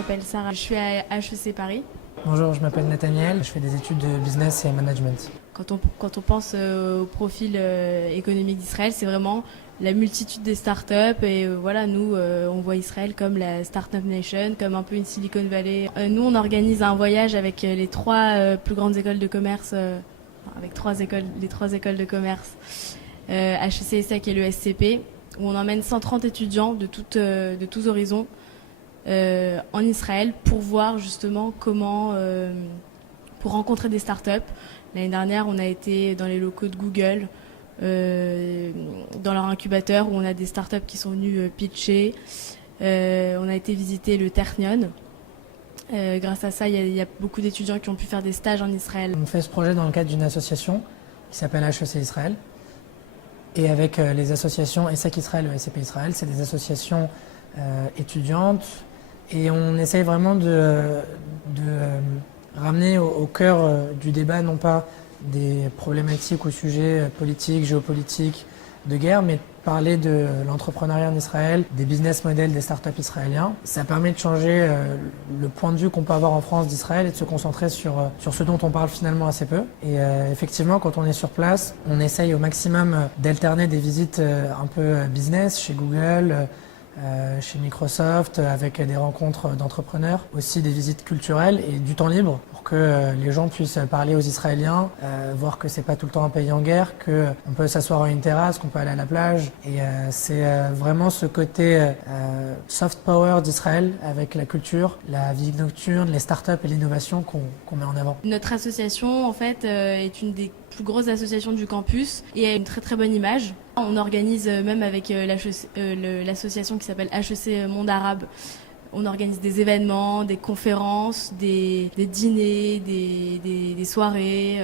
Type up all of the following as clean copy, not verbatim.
m'appelle Sarah, je suis à HEC Paris. Bonjour, je m'appelle Nathaniel, je fais des études de business et management. Quand on pense au profil économique d'Israël, c'est vraiment la multitude des startups et voilà, nous on voit Israël comme la Startup Nation, comme un peu une Silicon Valley. Nous on organise un voyage avec les trois plus grandes écoles de commerce, avec les trois écoles de commerce, HEC, ESSEC et le SCP, où on emmène 130 étudiants de tous horizons en Israël pour voir justement comment, pour rencontrer des startups. L'année dernière, on a été dans les locaux de Google, dans leur incubateur où on a des startups qui sont venues pitcher. On a été visiter le Ternion. Grâce à ça, il y a beaucoup d'étudiants qui ont pu faire des stages en Israël. On fait ce projet dans le cadre d'une association qui s'appelle HEC Israël. Et avec les associations ESSEC Israël et SCP Israël, c'est des associations étudiantes. Et on essaye vraiment de ramener au cœur du débat, non pas des problématiques ou sujets politiques, géopolitiques, de guerre, mais parler de l'entrepreneuriat en Israël, des business models des startups israéliens. Ça permet de changer le point de vue qu'on peut avoir en France d'Israël et de se concentrer sur ce dont on parle finalement assez peu. Et effectivement, quand on est sur place, on essaye au maximum d'alterner des visites un peu business chez Google, chez Microsoft, avec des rencontres d'entrepreneurs, aussi des visites culturelles et du temps libre pour que les gens puissent parler aux Israéliens, voir que c'est pas tout le temps un pays en guerre, qu'on peut s'asseoir à une terrasse, qu'on peut aller à la plage. Et c'est vraiment ce côté soft power d'Israël avec la culture, la vie nocturne, les startups et l'innovation qu'on met en avant. Notre association, en fait, est une des plus grosses associations du campus et a une très très bonne image. On organise même avec l'association qui s'appelle HEC Monde Arabe. On organise des événements, des conférences, des dîners, des soirées.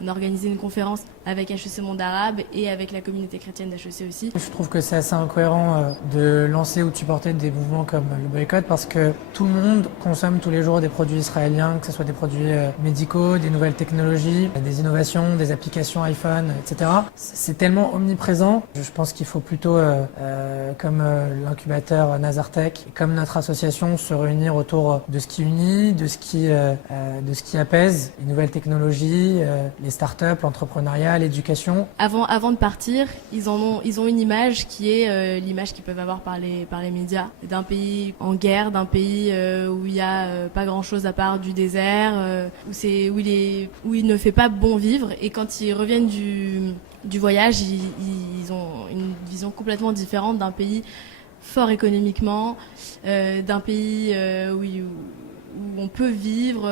On a organisé une conférence avec HEC Monde Arabe et avec la communauté chrétienne d'HEC aussi. Je trouve que c'est assez incohérent de lancer ou de supporter des mouvements comme le boycott parce que tout le monde consomme tous les jours des produits israéliens, que ce soit des produits médicaux, des nouvelles technologies, des innovations, des applications iPhone, etc. C'est tellement omniprésent. Je pense qu'il faut plutôt, comme l'incubateur Nazartech, comme notre association, se réunir autour de ce qui unit, de ce qui apaise, les nouvelles technologies, les startups, l'entrepreneuriat, l'éducation. Avant de partir, ils ont une image qui est l'image qu'ils peuvent avoir par les médias d'un pays en guerre, d'un pays où il y a pas grand chose à part du désert, où il ne fait pas bon vivre. Et quand ils reviennent du voyage, ils ont une vision complètement différente d'un pays fort économiquement, d'un pays où on peut vivre,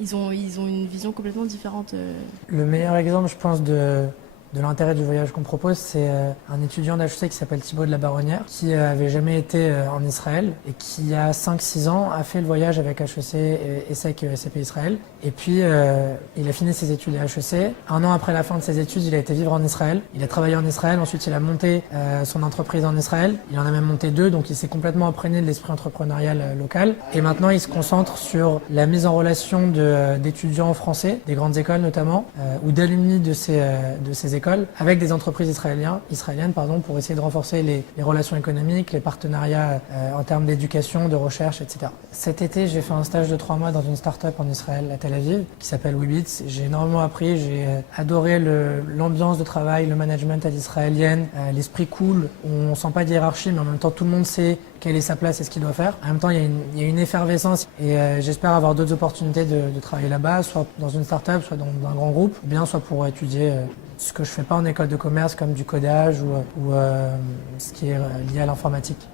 ils ont une vision complètement différente. Le meilleur exemple, je pense, de l'intérêt du voyage qu'on propose, c'est un étudiant d'HEC qui s'appelle Thibaut de la Baronnière, qui avait jamais été en Israël et qui, il y a 5-6 ans, a fait le voyage avec HEC, ESSEC et SCP Israël. Et puis, il a fini ses études à HEC. Un an après la fin de ses études, il a été vivre en Israël. Il a travaillé en Israël. Ensuite, il a monté son entreprise en Israël. Il en a même monté 2, donc il s'est complètement imprégné de l'esprit entrepreneurial local. Et maintenant, il se concentre sur la mise en relation d'étudiants français, des grandes écoles notamment, ou d'alumni de ces écoles, avec des entreprises israéliennes, pour essayer de renforcer les relations économiques, les partenariats en termes d'éducation, de recherche, etc. Cet été, j'ai fait un stage de 3 mois dans une start-up en Israël, à Tel Aviv, qui s'appelle Weebits. J'ai énormément appris, j'ai adoré l'ambiance de travail, le management à l'israélienne, l'esprit cool, où on sent pas de hiérarchie, mais en même temps, tout le monde sait quelle est sa place et ce qu'il doit faire. En même temps, il y a une effervescence et j'espère avoir d'autres opportunités de travailler là-bas, soit dans une start-up, soit dans un grand groupe, ou bien soit pour étudier ce que je fais pas en école de commerce comme du codage ou ce qui est lié à l'informatique.